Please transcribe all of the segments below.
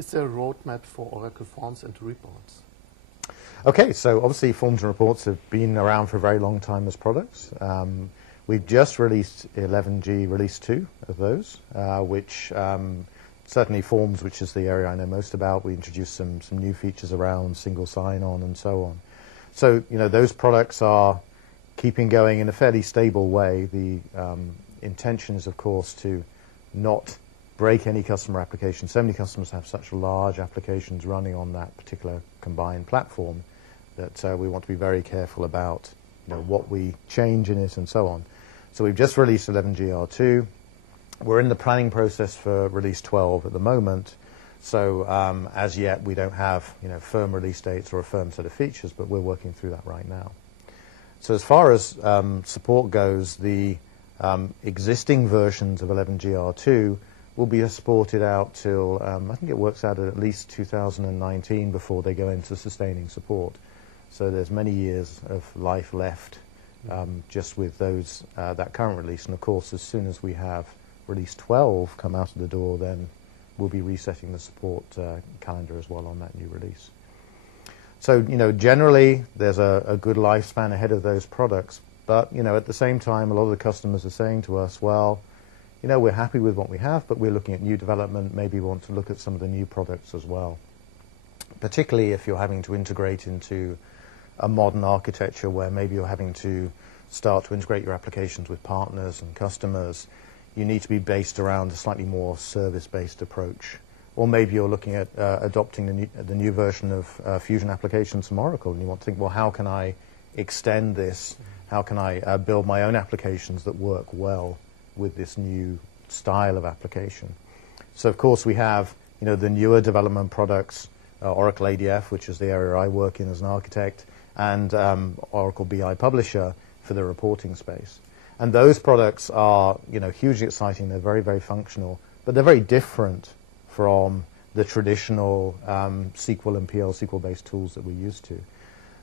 is the roadmap for Oracle Forms and Reports? Okay, so obviously Forms and Reports have been around for a very long time as products. We've just released 11G Release 2 of those, which certainly Forms, which is the area I know most about. We introduced some new features around single sign-on and so on. So, you know, those products are keeping going in a fairly stable way. The intention is, of course, to not break any customer application. So many customers have such large applications running on that particular combined platform that we want to be very careful about, you know, what we change in it and so on. So we've just released 11GR2. We're in the planning process for release 12 at the moment. So as yet, we don't have, you know, firm release dates or a firm set of features, but we're working through that right now. So as far as support goes, the existing versions of 11GR2 will be supported out till, I think it works out at least 2019 before they go into sustaining support. So there's many years of life left just with those that current release. And of course, as soon as we have release 12 come out of the door, then we'll be resetting the support calendar as well on that new release. So, you know, generally, there's a good lifespan ahead of those products. But, you know, at the same time, a lot of the customers are saying to us, well, you know, we're happy with what we have, but we're looking at new development. Maybe we want to look at some of the new products as well. Particularly if you're having to integrate into a modern architecture where maybe you're having to start to integrate your applications with partners and customers, you need to be based around a slightly more service-based approach. Or maybe you're looking at adopting the new version of Fusion applications from Oracle, and you want to think, well, how can I extend this? How can I build my own applications that work well with this new style of application? So, of course, we have, you know, the newer development products, Oracle ADF, which is the area I work in as an architect, and Oracle BI Publisher for the reporting space. And those products are, you know, hugely exciting. They're very, very functional, but they're very different from the traditional SQL and PL SQL-based tools that we're used to.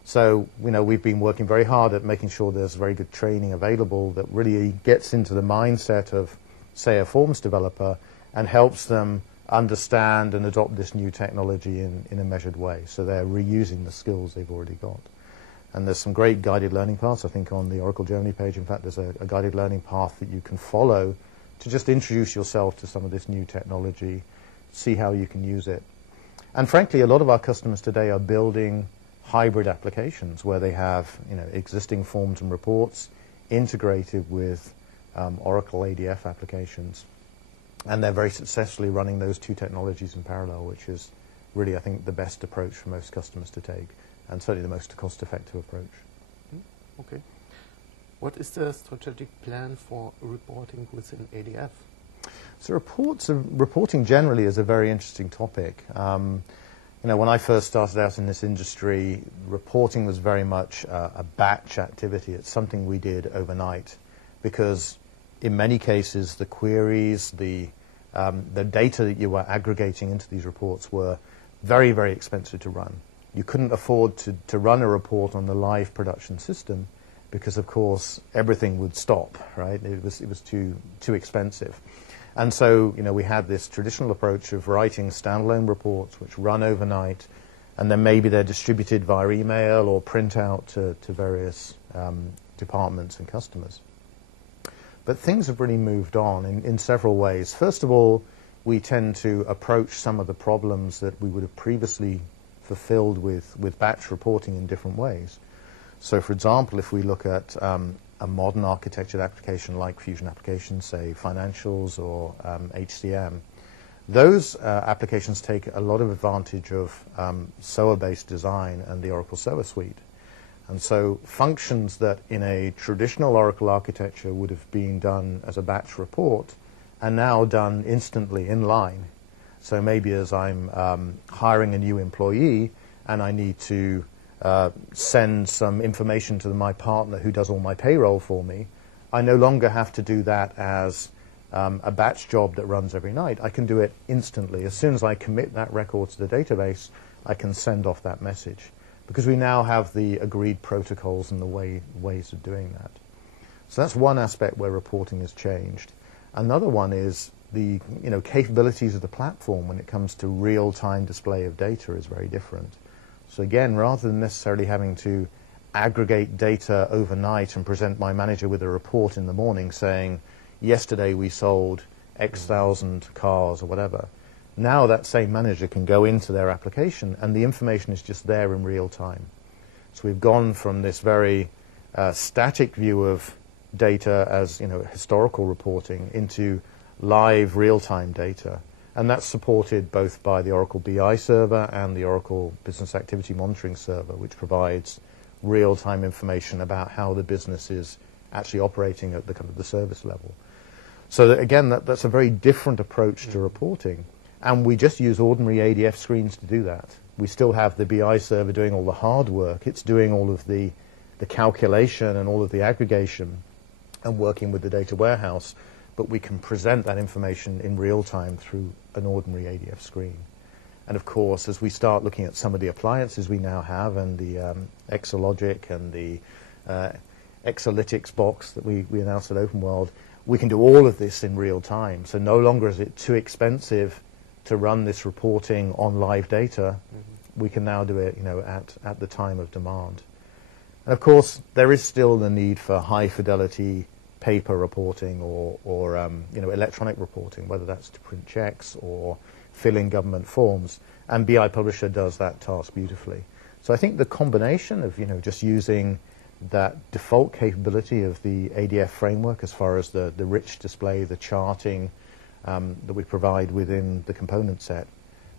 So, you know, we've been working very hard at making sure there's very good training available that really gets into the mindset of, say, a Forms developer and helps them understand and adopt this new technology in a measured way. So they're reusing the skills they've already got. And there's some great guided learning paths, I think, on the Oracle Germany page. In fact, there's a guided learning path that you can follow to just introduce yourself to some of this new technology, see how you can use it. And frankly, a lot of our customers today are building hybrid applications where they have, you know, existing forms and reports integrated with Oracle ADF applications. And they're very successfully running those two technologies in parallel, which is really, I think, the best approach for most customers to take, and certainly the most cost-effective approach. Okay. What is the strategic plan for reporting within ADF? So reporting generally is a very interesting topic. You know, when I first started out in this industry, reporting was very much a batch activity. It's something we did overnight because in many cases the queries, the data that you were aggregating into these reports were very, very expensive to run. You couldn't afford to run a report on the live production system because, of course, everything would stop, right? It was too expensive. And so, you know, we had this traditional approach of writing standalone reports which run overnight, and then maybe they're distributed via email or print out to various departments and customers. But things have really moved on in several ways. First of all, we tend to approach some of the problems that we would have previously fulfilled with batch reporting in different ways. So, for example, if we look at a modern architectured application like Fusion applications, say financials or HCM, those applications take a lot of advantage of SOA-based design and the Oracle SOA suite. And so functions that in a traditional Oracle architecture would have been done as a batch report are now done instantly in line. So maybe as I'm hiring a new employee and I need to send some information to my partner who does all my payroll for me, I no longer have to do that as a batch job that runs every night. I can do it instantly. As soon as I commit that record to the database, I can send off that message, because we now have the agreed protocols and the ways of doing that. So that's one aspect where reporting has changed. Another one is the capabilities of the platform when it comes to real-time display of data is very different. So again, rather than necessarily having to aggregate data overnight and present my manager with a report in the morning saying, yesterday we sold X thousand cars or whatever, now that same manager can go into their application and the information is just there in real time. So we've gone from this very static view of data as historical reporting into live real-time data, and that's supported both by the Oracle BI server and the Oracle Business Activity Monitoring server, which provides real-time information about how the business is actually operating at the kind of the service level. So that, again, that's a very different approach to reporting, and we just use ordinary ADF screens to do that. We still have the BI server doing all the hard work. It's doing all of the calculation and all of the aggregation and working with the data warehouse, but we can present that information in real time through an ordinary ADF screen. And of course, as we start looking at some of the appliances we now have, and the Exalogic and the Exalytics box that we announced at Open World, we can do all of this in real time. So no longer is it too expensive to run this reporting on live data. We can now do it at the time of demand. And of course, there is still the need for high fidelity paper reporting or electronic reporting, whether that's to print checks or fill in government forms, and BI Publisher does that task beautifully. So I think the combination of just using that default capability of the ADF framework as far as the rich display, the charting that we provide within the component set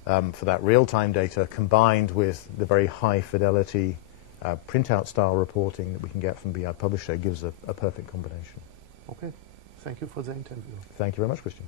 for that real-time data, combined with the very high fidelity printout style reporting that we can get from BI Publisher, gives a perfect combination. Okay, thank you for the interview. Thank you very much, Christian.